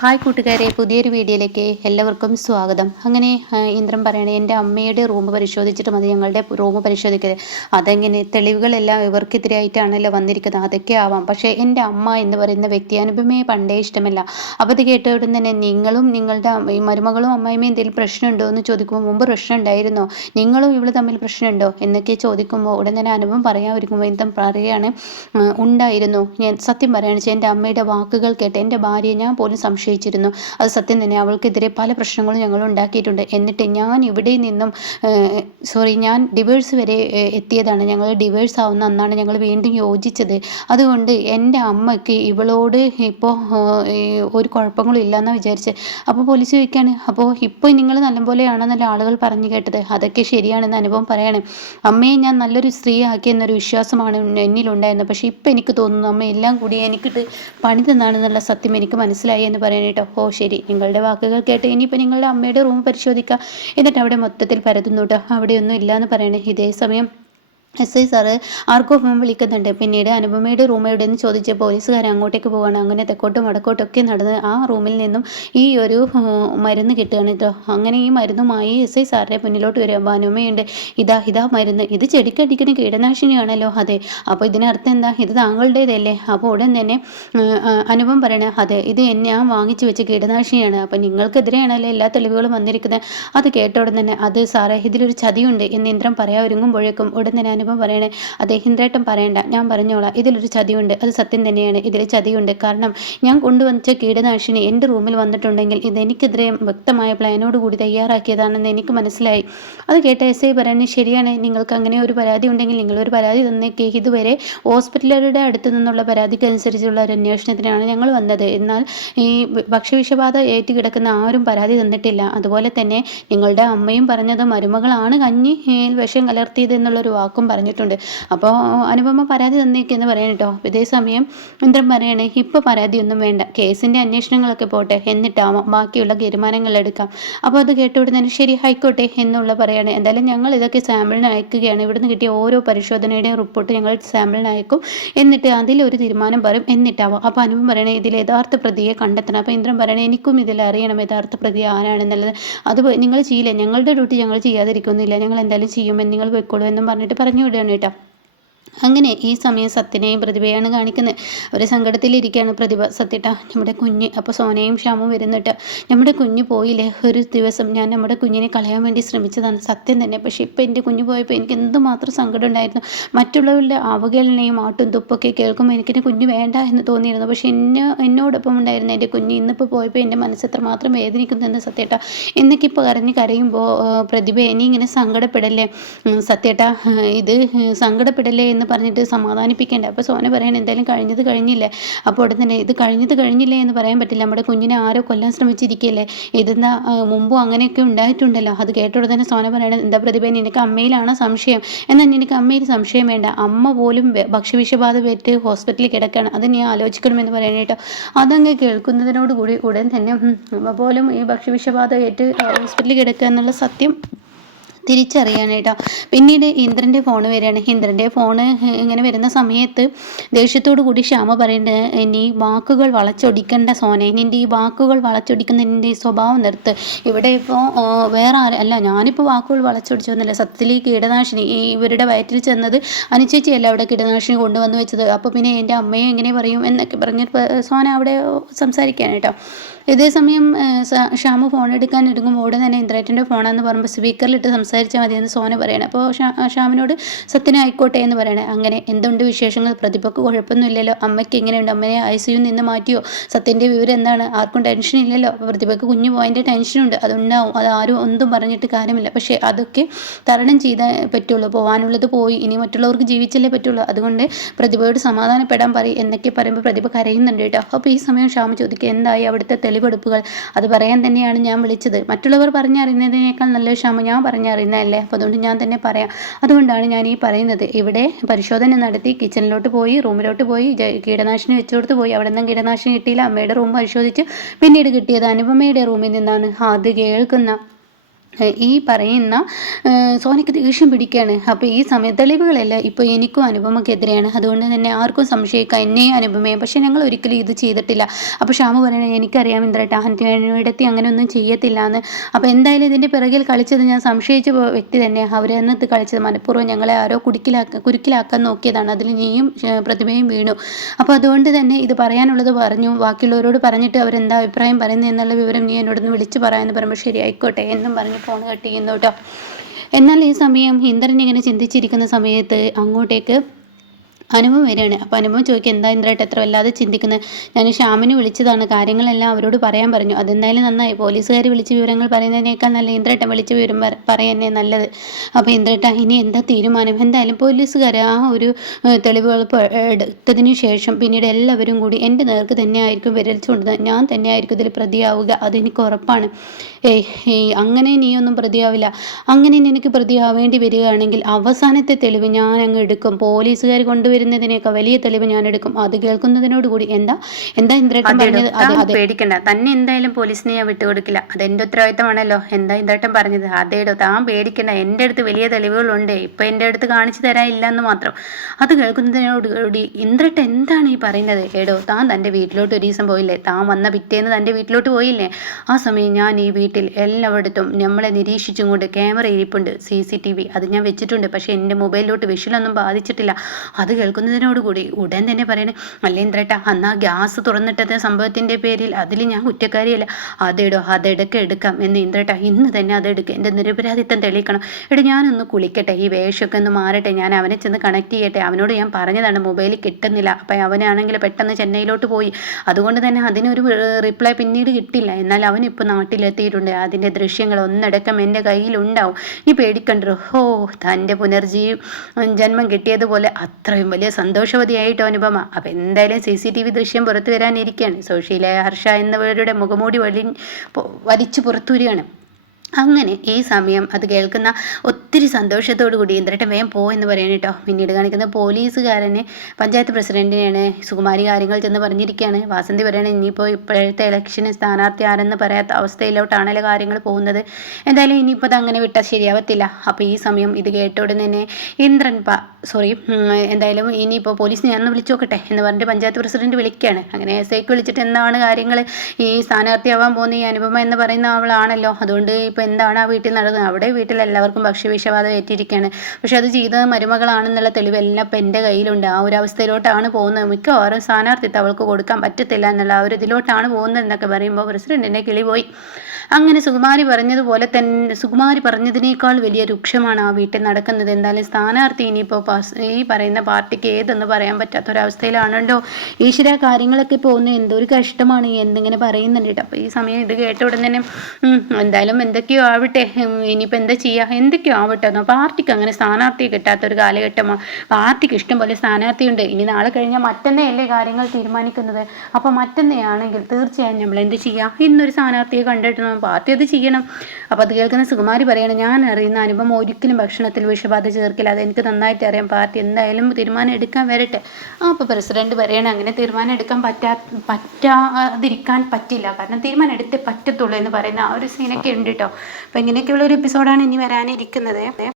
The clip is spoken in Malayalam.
ഹായ് കൂട്ടുകാരെ, പുതിയൊരു വീഡിയോയിലേക്ക് എല്ലാവർക്കും സ്വാഗതം. അങ്ങനെ ഇന്ദ്രൻ പറയണേ, എൻ്റെ അമ്മയുടെ റൂം പരിശോധിച്ചിട്ട് മതി ഞങ്ങളുടെ റൂം പരിശോധിക്കരുത്. അതെങ്ങനെ? തെളിവുകളെല്ലാം ഇവർക്കെതിരായിട്ടാണല്ലോ വന്നിരിക്കുന്നത്. അതൊക്കെ ആവാം, പക്ഷേ എൻ്റെ അമ്മ എന്ന് പറയുന്ന വ്യക്തി അനുപമയെ പണ്ടേ ഇഷ്ടമല്ല. അപ്പോൾ അത് കേട്ട ഉടൻ തന്നെ നിങ്ങളും നിങ്ങളുടെ മരുമകളും അമ്മായിമ്മയും എന്തെങ്കിലും പ്രശ്നമുണ്ടോ എന്ന് ചോദിക്കുമ്പോൾ, മുമ്പ് പ്രശ്നം ഉണ്ടായിരുന്നോ, നിങ്ങളും ഇവള് തമ്മിൽ പ്രശ്നമുണ്ടോ എന്നൊക്കെ ചോദിക്കുമ്പോൾ ഉടൻ തന്നെ അനുപം പറയാൻ ഒരുക്കുമ്പോൾ ഇന്ദ്രൻ പറയുകയാണ്, ഉണ്ടായിരുന്നു. ഞാൻ സത്യം പറയുകയാണ് വെച്ചാൽ എൻ്റെ അമ്മയുടെ വാക്കുകൾ കേട്ട് എൻ്റെ ഭാര്യയെ ഞാൻ പോലും സംശയിച്ചിരുന്നു. അത് സത്യം തന്നെ. അവൾക്കെതിരെ പല പ്രശ്നങ്ങളും ഞങ്ങൾ ഉണ്ടാക്കിയിട്ടുണ്ട്. എന്നിട്ട് ഞാൻ ഇവിടെ നിന്നും ഞാൻ ഡിവേഴ്സ് വരെ എത്തിയതാണ്. ഞങ്ങൾ ഡിവേഴ്സ് ആവുന്ന അന്നാണ് ഞങ്ങൾ വീണ്ടും യോജിച്ചത്. അതുകൊണ്ട് എൻ്റെ അമ്മയ്ക്ക് ഇവളോട് ഇപ്പോൾ ഒരു കുഴപ്പങ്ങളും ഇല്ലയെന്നാണ് വിചാരിച്ചത്. അപ്പോൾ പോലീസ് ചോദിക്കുകയാണ്, അപ്പോൾ ഇപ്പോൾ നിങ്ങൾ നല്ലപോലെയാണെന്നല്ല ആളുകൾ പറഞ്ഞു കേട്ടത്. അതൊക്കെ ശരിയാണെന്ന് അനുഭവം പറയാണ്. അമ്മയെ ഞാൻ നല്ലൊരു സ്ത്രീ ആക്കിയെന്നൊരു വിശ്വാസമാണ് എന്നിലുണ്ടായിരുന്നത്. പക്ഷേ ഇപ്പം എനിക്ക് തോന്നുന്നു അമ്മ എല്ലാം കൂടി എനിക്കിട്ട് പണി തന്നാണെന്നുള്ള സത്യം എനിക്ക് മനസ്സിലായി എന്ന് പറയാൻ കേട്ടോ. ഓ ശരി, നിങ്ങളുടെ വാക്കുകൾ കേട്ട് ഇനിയിപ്പോൾ നിങ്ങളുടെ അമ്മയുടെ റൂം പരിശോധിക്കുക. എന്നിട്ട് അവിടെ മൊത്തത്തിൽ പരതുന്നു കേട്ടോ. അവിടെയൊന്നും ഇല്ലയെന്ന് പറയണേ. ഇതേ സമയം എസ് ഐ സാറ് ആർക്കോ ഫോൺ വിളിക്കുന്നുണ്ട്. പിന്നീട് അനുപമയുടെ റൂം എവിടെയെന്ന് ചോദിച്ച പോലീസുകാർ അങ്ങോട്ടേക്ക് പോവുകയാണ്. അങ്ങനെ തെക്കോട്ടും വടക്കോട്ടൊക്കെ നടന്ന് ആ റൂമിൽ നിന്നും ഈ ഒരു മരുന്ന് കിട്ടുകയാണ് കേട്ടോ. അങ്ങനെ ഈ മരുന്നുമായി എസ് ഐ സാറിൻ്റെ മുന്നിലോട്ട് വരിക. അപ്പോൾ അനുപമയുണ്ട്, ഇതാ മരുന്ന്, ഇത് ചെടിക്കടിക്കുന്ന കീടനാശിനിയാണല്ലോ. അതെ, അപ്പോൾ ഇതിനർത്ഥം എന്താ, ഇത് താങ്കളുടേതല്ലേ? അപ്പോൾ ഉടൻ തന്നെ അനുപം പറയണേ, അതെ, ഇത് ഞാൻ വാങ്ങിച്ചു വെച്ച കീടനാശിനിയാണ്. അപ്പം നിങ്ങൾക്കെതിരെയാണല്ലോ എല്ലാ തെളിവുകളും വന്നിരിക്കുന്നത്. അത് കേട്ട ഉടൻ തന്നെ, അത് സാറേ ഇതിലൊരു ചതിയുണ്ട് എന്ന് ഇന്ദ്രൻ പറയാൻ ഒരുങ്ങുമ്പോഴേക്കും ഉടൻ തന്നെ അനുപം പറയണേ, അതെ ഹിന്ദ്രേട്ടൻ പറയണ്ട, ഞാൻ പറഞ്ഞോളാം, ഇതിലൊരു ചതിയുണ്ട്. അത് സത്യം തന്നെയാണ്, ഇതിൽ ചതിയുണ്ട്. കാരണം ഞാൻ കൊണ്ടുവച്ച കീടനാശിനി എൻ്റെ റൂമിൽ വന്നിട്ടുണ്ടെങ്കിൽ ഇത് എനിക്കെതിരെ വ്യക്തമായ പ്ലാനോട് കൂടി തയ്യാറാക്കിയതാണെന്ന് എനിക്ക് മനസ്സിലായി. അത് കേട്ട എസ് ഐ പറയുന്നത്, ശരിയാണ്, നിങ്ങൾക്ക് അങ്ങനെ ഒരു പരാതി ഉണ്ടെങ്കിൽ നിങ്ങളൊരു പരാതി തന്നേക്ക്. ഇതുവരെ ഹോസ്പിറ്റലുകളുടെ അടുത്ത് നിന്നുള്ള പരാതിക്ക് അനുസരിച്ചുള്ള ഒരു അന്വേഷണത്തിനാണ് ഞങ്ങൾ വന്നത്. എന്നാൽ ഈ ഭക്ഷ്യവിഷബാധ ഏറ്റുകിടക്കുന്ന ആരും പരാതി തന്നിട്ടില്ല. അതുപോലെ തന്നെ നിങ്ങളുടെ അമ്മയും പറഞ്ഞത് മരുമകളാണ് കഞ്ഞി വിഷം കലർത്തിയത് എന്നുള്ളൊരു വാക്കും പറഞ്ഞിട്ടുണ്ട്. അപ്പോൾ അനുപമ പരാതി തന്നേക്കെന്ന് പറയാൻ കേട്ടോ. ഇതേ സമയം ഇന്ദ്രൻ പറയണേ, ഇപ്പോൾ പരാതിയൊന്നും വേണ്ട, കേസിൻ്റെ അന്വേഷണങ്ങളൊക്കെ പോട്ടെ, എന്നിട്ടാവാം ബാക്കിയുള്ള തീരുമാനങ്ങൾ എടുക്കാം. അപ്പോൾ അത് കേട്ടുവിടുന്ന തന്നെ ശരി ആയിക്കോട്ടെ എന്നുള്ള പറയാണ്. എന്തായാലും ഞങ്ങൾ ഇതൊക്കെ സാമ്പിളിന് അയക്കുകയാണ്. ഇവിടുന്ന് കിട്ടിയ ഓരോ പരിശോധനയുടെയും റിപ്പോർട്ട് ഞങ്ങൾ സാമ്പിളിന് അയക്കും. എന്നിട്ട് അതിലൊരു തീരുമാനം പറയും, എന്നിട്ടാവാം. അപ്പോൾ അനുപം പറയണേ, ഇതിൽ യഥാർത്ഥ പ്രതിയെ കണ്ടെത്തണം. അപ്പോൾ ഇന്ദ്രൻ പറയണേ, എനിക്കും ഇതിൽ അറിയണം യഥാർത്ഥ പ്രതി ആരാണെന്നുള്ളത്. അത് നിങ്ങൾ ചെയ്യില്ല, ഞങ്ങളുടെ ഡ്യൂട്ടി ഞങ്ങൾ ചെയ്യാതിരിക്കുന്നില്ല, ഞങ്ങൾ എന്തായാലും ചെയ്യുമെന്ന് നിങ്ങൾ പോയിക്കോളൂ എന്നും പറഞ്ഞിട്ട് പറഞ്ഞു വിടുകയാണ് കേട്ടോ. അങ്ങനെ ഈ സമയം സത്യനെയും പ്രതിഭയാണ് കാണിക്കുന്നത്. അവർ സങ്കടത്തിലിരിക്കുകയാണ്. പ്രതിഭ, സത്യട്ടാ നമ്മുടെ കുഞ്ഞ്, അപ്പോൾ സോനയും ശ്യാമും വരുന്നിട്ട്, നമ്മുടെ കുഞ്ഞ് പോയില്ലേ, ഒരു ദിവസം ഞാൻ നമ്മുടെ കുഞ്ഞിനെ കളയാൻ വേണ്ടി ശ്രമിച്ചതാണ്, സത്യം തന്നെ. പക്ഷേ ഇപ്പോൾ എൻ്റെ കുഞ്ഞ് പോയപ്പോൾ എനിക്ക് എന്തുമാത്രം സങ്കടം ഉണ്ടായിരുന്നു. മറ്റുള്ളവരുടെ അവഗണനയും ആട്ടും തുപ്പൊക്കെ കേൾക്കുമ്പോൾ എനിക്കെൻ്റെ കുഞ്ഞ് വേണ്ട എന്ന് തോന്നിയിരുന്നു. പക്ഷേ എന്നോടൊപ്പം ഉണ്ടായിരുന്ന എൻ്റെ കുഞ്ഞ് ഇന്നിപ്പോൾ പോയപ്പോൾ എൻ്റെ മനസ്സ് എത്രമാത്രം വേദനിക്കുന്നെന്ന് സത്യട്ടാ. എന്നൊക്കെ ഇപ്പോൾ കരയുമ്പോൾ പ്രതിഭ, ഇനി ഇങ്ങനെ സങ്കടപ്പെടല്ലേ സത്യട്ടാ, ഇത് സങ്കടപ്പെടല്ലേ എന്ന് പറഞ്ഞിട്ട് സമാധാനിപ്പിക്കേണ്ട. അപ്പോൾ സോന പറയണേ, എന്തായാലും കഴിഞ്ഞത് കഴിഞ്ഞില്ലേ. അപ്പോൾ ഉടൻ തന്നെ, ഇത് കഴിഞ്ഞത് കഴിഞ്ഞില്ലേ എന്ന് പറയാൻ പറ്റില്ല, നമ്മുടെ കുഞ്ഞിനെ ആരോ കൊല്ലാൻ ശ്രമിച്ചിരിക്കുകയല്ലേ, ഇതെന്താ മുമ്പും അങ്ങനെയൊക്കെ ഉണ്ടായിട്ടുണ്ടല്ലോ. അത് കേട്ടോടെ തന്നെ സോന പറയണത്, എന്താ പ്രതിഭ, നിനക്ക് അമ്മയിലാണ് സംശയം? എന്നാൽ നിനക്ക് അമ്മയിൽ സംശയം വേണ്ട, അമ്മ പോലും ഭക്ഷ്യവിഷബാധ പേറ്റ് ഹോസ്പിറ്റലിൽ കിടക്കുകയാണ്, അത് നീ ആലോചിക്കണമെന്ന് പറയണേ കേട്ടോ. അതങ്ങ് കേൾക്കുന്നതിനോടുകൂടി ഉടൻ തന്നെ അമ്മ പോലും ഈ ഭക്ഷ്യവിഷബാധ ഏറ്റ് ഹോസ്പിറ്റലിൽ കിടക്കുക എന്നുള്ള സത്യം തിരിച്ചറിയാനായിട്ടോ. പിന്നീട് ഇന്ദ്രൻ്റെ ഫോണ് വരികയാണ്. ഇന്ദ്രൻ്റെ ഫോണ് ഇങ്ങനെ വരുന്ന സമയത്ത് ദേഷ്യത്തോടു കൂടി ശ്യാമ പറയുന്നത്, നീ വാക്കുകൾ വളച്ചൊടിക്കേണ്ട സോനെ, നിൻ്റെ ഈ വാക്കുകൾ വളച്ചൊടിക്കുന്ന നിൻ്റെ ഈ സ്വഭാവം നിർത്ത്. ഇവിടെ ഇപ്പോൾ വേറെ അല്ല, ഞാനിപ്പോൾ വാക്കുകൾ വളച്ചൊടിച്ചൊന്നുമില്ല. സത്യത്തിൽ ഈ കീടനാശിനി ഇവരുടെ വയറ്റിൽ ചെന്നത് അനുചേച്ചിയല്ല അവിടെ കീടനാശിനി കൊണ്ടുവന്ന് വെച്ചത്. അപ്പോൾ പിന്നെ എൻ്റെ അമ്മയെ എങ്ങനെ പറയും എന്നൊക്കെ പറഞ്ഞ് സോന അവിടെ സംസാരിക്കുകയാണ്. ഇതേ സമയം ശ്യാമ ഫോൺ എടുക്കാൻ എടുക്കുമ്പോൾ ഉടൻ തന്നെ ഇന്ദ്രേട്ടൻ്റെ ഫോണാന്ന് പറയുമ്പോൾ സ്പീക്കറിലിട്ട് സംസാരിച്ചാൽ മതിയെന്ന് സോന പറയണേ. അപ്പോൾ ശ്യാമിനോട് സത്യനെ ആയിക്കോട്ടെ എന്ന് പറയണേ. അങ്ങനെ എന്തുണ്ട് വിശേഷങ്ങൾ, പ്രതിഭയ്ക്ക് കുഴപ്പമൊന്നുമില്ലല്ലോ, അമ്മയ്ക്ക് എങ്ങനെയുണ്ട്, അമ്മയെ ICU നിന്ന് മാറ്റിയോ, സത്യൻ്റെ വിവരം എന്താണ്, ആർക്കും ടെൻഷൻ ഇല്ലല്ലോ. അപ്പോൾ പ്രതിഭയ്ക്ക് കുഞ്ഞു പോയതിൻ്റെ ടെൻഷനുണ്ട്, അതുണ്ടാവും, അത് ആരും ഒന്നും പറഞ്ഞിട്ട് കാര്യമില്ല. പക്ഷേ അതൊക്കെ തരണം ചെയ്തേ പറ്റുള്ളൂ, പോകാനുള്ളത് പോയി, ഇനി മറ്റുള്ളവർക്ക് ജീവിച്ചല്ലേ പറ്റുള്ളൂ. അതുകൊണ്ട് പ്രതിഭയോട് സമാധാനപ്പെടാൻ പറയും എന്നൊക്കെ പറയുമ്പോൾ പ്രതിഭ കരയുന്നുണ്ട് കേട്ടോ. അപ്പോൾ ഈ സമയം ശ്യാമ ചോദിക്കുക, എന്തായി അവിടുത്തെ തെളിവെടുപ്പുകൾ? അത് പറയാൻ തന്നെയാണ് ഞാൻ വിളിച്ചത്. മറ്റുള്ളവർ പറഞ്ഞറിയുന്നതിനേക്കാൾ നല്ല ശ്യാമ ഞാൻ പറഞ്ഞറിയുന്നതല്ലേ, അപ്പോൾ അതുകൊണ്ട് ഞാൻ തന്നെ പറയാം. അതുകൊണ്ടാണ് ഞാൻ ഈ പറയുന്നത്. ഇവിടെ പരിശോധന നടത്തി, കിച്ചണിലോട്ട് പോയി, റൂമിലോട്ട് പോയി, കീടനാശിനി വെച്ചുകൊടുത്ത് പോയി, അവിടെ നിന്നും കീടനാശിനി കിട്ടിയില്ല. അമ്മയുടെ റൂം പരിശോധിച്ചു, പിന്നീട് കിട്ടിയത് അനുപമയുടെ റൂമിൽ നിന്നാണ്. അത് കേൾക്കുന്ന ഈ പറയുന്ന സോനയ്ക്ക് ദേഷ്യം പിടിക്കുകയാണ്. അപ്പോൾ ഈ തെളിവുകളെല്ലാം ഇപ്പോൾ എനിക്കും അനുപമയ്ക്കെതിരെയാണ്. അതുകൊണ്ട് തന്നെ ആർക്കും സംശയിക്കാം, എന്നെയും അനുപമയും. പക്ഷേ ഞങ്ങൾ ഒരിക്കലും ഇത് ചെയ്തിട്ടില്ല. അപ്പോൾ ശ്യാമു പറയണത് എനിക്കറിയാം ഇന്ദ്രേട്ടാ, ആൻ്റിയിടത്തി അങ്ങനെ ഒന്നും ചെയ്യത്തില്ല എന്ന്. അപ്പോൾ എന്തായാലും ഇതിൻ്റെ പിറകിൽ കളിച്ചത് ഞാൻ സംശയിച്ച വ്യക്തി തന്നെയാണ്. അവരെന്നത് കളിച്ചത് മനഃപൂർവ്വം ഞങ്ങളെ ആരോ കുരുക്കിലാക്കാൻ നോക്കിയതാണ്. അതിൽ നീയും പ്രതിഭയും വീണു. അപ്പോൾ അതുകൊണ്ട് തന്നെ ഇത് പറയാനുള്ളത് പറഞ്ഞു. ബാക്കിയുള്ളവരോട് പറഞ്ഞിട്ട് അവരെന്താ അഭിപ്രായം പറയുന്നത് എന്നുള്ള വിവരം നീ എന്നോടൊന്ന് വിളിച്ച് പറയാമെന്ന് പറയുമ്പോൾ ശരി ആയിക്കോട്ടെ എന്നും പറഞ്ഞ് ഫോൺ കട്ട് ചെയ്യുന്നു കേട്ടോ. എന്നാൽ ഈ സമയം ഇന്ദ്രൻ ഇങ്ങനെ ചിന്തിച്ചിരിക്കുന്ന സമയത്ത് അങ്ങോട്ടേക്ക് അനുഭവം വരികയാണ്. അപ്പോൾ അനുഭവം ചോദിക്കുക, എന്താ ഇന്ദ്രേട്ട എത്ര വല്ലാതെ ചിന്തിക്കുന്നത്? ഞാൻ ശ്യാമിനെ വിളിച്ചതാണ്, കാര്യങ്ങളെല്ലാം അവരോട് പറയാൻ പറഞ്ഞു. അതെന്തായാലും നന്നായി. പോലീസുകാർ വിളിച്ച് വിവരങ്ങൾ പറയുന്നതിനേക്കാൾ നല്ല ഇന്ദ്രേട്ടൻ വിളിച്ച് വിവരം പറയുന്നേ നല്ലത്. അപ്പോൾ ഇന്ദ്രേട്ട ഇനി എന്താ തീരുമാനം? എന്തായാലും പോലീസുകാർ ആ ഒരു തെളിവുകൾ എടുത്തതിന് ശേഷം പിന്നീട് എല്ലാവരും കൂടി എൻ്റെ നേർക്ക് തന്നെയായിരിക്കും വിരൽ ചൂണ്ടുന്നത്. ഞാൻ തന്നെയായിരിക്കും ഇതിൽ പ്രതിയാവുക, അതെനിക്ക് ഉറപ്പാണ്. അങ്ങനെ നീയൊന്നും പ്രതിയാവില്ല. അങ്ങനെ നിനക്ക് പ്രതിയാവേണ്ടി വരികയാണെങ്കിൽ അവസാനത്തെ തെളിവ് ഞാൻ അങ്ങ് എടുക്കും. പോലീസുകാർ കൊണ്ടുവരുന്നതിനേക്കാൾ വലിയ തെളിവ് ഞാൻ എടുക്കും. അത് കേൾക്കുന്നതിനോടുകൂടി എന്താ ഇന്ദ്രേട്ടൻ പറഞ്ഞത്? അതെ, പേടിക്കണ്ട, തന്നെ എന്തായാലും പോലീസിനെ ഞാൻ വിട്ടുകൊടുക്കില്ല. അതെൻ്റെ ഉത്തരവാദിത്തമാണല്ലോ. എന്താ ഇന്ദ്രേട്ടൻ പറഞ്ഞത്? അതേടോ, താൻ പേടിക്കണ്ട, എൻ്റെ അടുത്ത് വലിയ തെളിവുകളുണ്ട്. ഇപ്പം എൻ്റെ അടുത്ത് കാണിച്ചു തരാനില്ല എന്ന് മാത്രം. അത് കേൾക്കുന്നതിനോടുകൂടി ഇന്ദ്രേട്ടൻ എന്താണ് ഈ പറയുന്നത്? ഏടോ, താൻ തൻ്റെ വീട്ടിലോട്ട് ഒരു ദിവസം പോയില്ലേ? താൻ വന്ന പിറ്റേന്ന് തൻ്റെ വീട്ടിലോട്ട് പോയില്ലേ? ആ സമയം ഞാൻ ഈ വീട്ടിൽ എല്ലായിടത്തും നമ്മളെ നിരീക്ഷിച്ചും കൊണ്ട് ക്യാമറ ഇരിപ്പുണ്ട്, CCTV. അത് ഞാൻ വെച്ചിട്ടുണ്ട്. പക്ഷേ എൻ്റെ മൊബൈലിലോട്ട് വിഷലൊന്നും ബാധിച്ചിട്ടില്ല. അത് കേൾക്കുന്നതിനോടുകൂടി ഉടൻ തന്നെ പറയണേ, അല്ലേ ഇന്ദ്രേട്ടാ, അന്ന് ആ ഗ്യാസ് തുറന്നിട്ടത് സംഭവത്തിൻ്റെ പേരിൽ അതിൽ ഞാൻ കുറ്റക്കാരിയല്ല. അതെടോ, അതെടുക്ക എടുക്കാം എന്ന് ഇന്ദ്രേട്ടാ, ഇന്ന് തന്നെ അതെടുക്കുക. എൻ്റെ നിരപരാധിത്വം തെളിയിക്കണം. എടോ, ഞാനൊന്ന് കുളിക്കട്ടെ, ഈ വേഷമൊക്കെ ഒന്ന് മാറട്ടെ, ഞാൻ അവനെ ചെന്ന് കണക്ട് ചെയ്യട്ടെ. അവനോട് ഞാൻ പറഞ്ഞതാണ് മൊബൈൽ കിട്ടുന്നില്ല. അപ്പം അവനാണെങ്കിൽ പെട്ടെന്ന് ചെന്നൈയിലോട്ട് പോയി. അതുകൊണ്ട് തന്നെ അതിനൊരു റിപ്ലൈ പിന്നീട് കിട്ടില്ല. എന്നാൽ അവനിപ്പോൾ നാട്ടിലെത്തിയിട്ടുണ്ട്. അതിൻ്റെ ദൃശ്യങ്ങൾ ഒന്നടക്കം എൻ്റെ കയ്യിലുണ്ടാവും. ഈ പേടിക്കണ്ടോ. തൻ്റെ ജന്മം കിട്ടിയതുപോലെ അത്രയും വലിയ സന്തോഷവതിയായിട്ടോ അനുപമ. അപ്പം എന്തായാലും CCTV ദൃശ്യം പുറത്തു വരാനിരിക്കുകയാണ്. സുശീല, ഹർഷ എന്നിവരുടെ മുഖമൂടി വലിച്ചു പുറത്തു വരികയാണ്. അങ്ങനെ ഈ സമയം അത് കേൾക്കുന്ന ഒത്തിരി സന്തോഷത്തോടു കൂടി ഇന്ദ്രേട്ടൻ വേഗം എന്ന് പറയണം കേട്ടോ. പിന്നീട് കാണിക്കുന്ന പോലീസുകാരനെ പഞ്ചായത്ത് പ്രസിഡന്റിനെയാണ് സുകുമാരി കാര്യങ്ങൾ ചെന്ന് പറഞ്ഞിരിക്കുകയാണ്. വാസന്തി പറയണേ, ഇനിയിപ്പോൾ ഇപ്പോഴത്തെ ഇലക്ഷന് സ്ഥാനാർത്ഥി ആരെന്ന് പറയാത്ത അവസ്ഥയിലോട്ടാണല്ലോ കാര്യങ്ങൾ പോകുന്നത്. എന്തായാലും ഇനിയിപ്പോൾ അത് അങ്ങനെ വിട്ടാൽ ശരിയാവത്തില്ല. അപ്പോൾ ഈ സമയം ഇത് കേട്ട ഉടനെ തന്നെ ഇന്ദ്രൻ എന്തായാലും ഇനിയിപ്പോൾ പോലീസിനെ ഞാൻ വിളിച്ചു നോക്കട്ടെ എന്ന് പറഞ്ഞിട്ട് പഞ്ചായത്ത് പ്രസിഡന്റ് വിളിക്കുകയാണ്. അങ്ങനെ SIക്ക് വിളിച്ചിട്ട് എന്താണ് കാര്യങ്ങൾ, ഈ സ്ഥാനാർത്ഥിയാവാൻ പോകുന്ന ഈ അനുപമ എന്ന് പറയുന്ന അവളാണല്ലോ, അതുകൊണ്ട് ഇപ്പോൾ എന്താണ് ആ വീട്ടിൽ നടക്കുന്നത്? അവിടെ വീട്ടിൽ എല്ലാവർക്കും ഭക്ഷ്യവിഷബാധ ഏറ്റിരിക്കുകയാണ്. പക്ഷെ അത് ചെയ്തത് മരുമകളാണെന്നുള്ള തെളിവെല്ലാം ഇപ്പം എൻ്റെ കയ്യിലുണ്ട്. ആ ഒരു അവസ്ഥയിലോട്ടാണ് പോകുന്നത്. മിക്കവാറും സ്ഥാനാർത്ഥിത്വം അവൾക്ക് കൊടുക്കാൻ പറ്റത്തില്ല എന്നുള്ള ആ ഒരു ഇതിലോട്ടാണ് പോകുന്നത് എന്നൊക്കെ പറയുമ്പോൾ പ്രസിഡന്റിൻ്റെ കിളി പോയി. അങ്ങനെ സുകുമാരി പറഞ്ഞതിനേക്കാൾ വലിയ രൂക്ഷമാണ് ആ വീട്ടിൽ നടക്കുന്നത്. എന്തായാലും സ്ഥാനാർത്ഥി ഇനിയിപ്പോൾ ഈ പറയുന്ന പാർട്ടിക്ക് ഏതെന്ന് പറയാൻ പറ്റാത്തൊരവസ്ഥയിലാണല്ലോ. ഈശ്വര, കാര്യങ്ങളൊക്കെ പോകുന്നത് എന്തൊരു കഷ്ടമാണ് എന്നിങ്ങനെ പറയുന്നുണ്ട് കേട്ടോ. അപ്പോൾ ഈ സമയം ഇത് കേട്ട ഉടൻ തന്നെ എന്തായാലും എന്തൊക്കെയോ ആവട്ടെ, ഇനിയിപ്പോൾ എന്താ ചെയ്യുക, എന്തൊക്കെയോ ആവട്ടെ എന്നോ. പാർട്ടിക്ക് അങ്ങനെ സ്ഥാനാർത്ഥിയെ കിട്ടാത്തൊരു കാലഘട്ടമാണ്. പാർട്ടിക്ക് ഇഷ്ടം പോലെ സ്ഥാനാർത്ഥിയുണ്ട്. ഇനി നാളെ കഴിഞ്ഞാൽ മറ്റന്നേയല്ലേ കാര്യങ്ങൾ തീരുമാനിക്കുന്നത്. അപ്പോൾ മറ്റന്നയാണെങ്കിൽ തീർച്ചയായും നമ്മൾ എന്ത് ചെയ്യുക, ഇന്നൊരു സ്ഥാനാർത്ഥിയെ കണ്ടിട്ട് പാർട്ടി അത് ചെയ്യണം. അപ്പോൾ അത് കേൾക്കുന്ന സുകുമാരി പറയണം, ഞാൻ അറിയുന്ന അനുഭവം ഒരിക്കലും ഭക്ഷണത്തിൽ വിഷബാധ ചേർക്കില്ല, അതെനിക്ക് നന്നായിട്ട് അറിയാം. പാർട്ടി എന്തായാലും തീരുമാനം എടുക്കാൻ വരട്ടെ. അപ്പോൾ പ്രസിഡന്റ് പറയണം, അങ്ങനെ തീരുമാനം എടുക്കാൻ പറ്റാതിരിക്കാൻ പറ്റില്ല, കാരണം തീരുമാനം എടുത്തേ പറ്റത്തുള്ളൂ എന്ന് പറയുന്ന ആ ഒരു സീനൊക്കെ ഉണ്ട് കേട്ടോ. അപ്പോൾ ഇങ്ങനെയൊക്കെയുള്ള ഒരു എപ്പിസോഡാണ് ഇനി വരാനിരിക്കുന്നത്.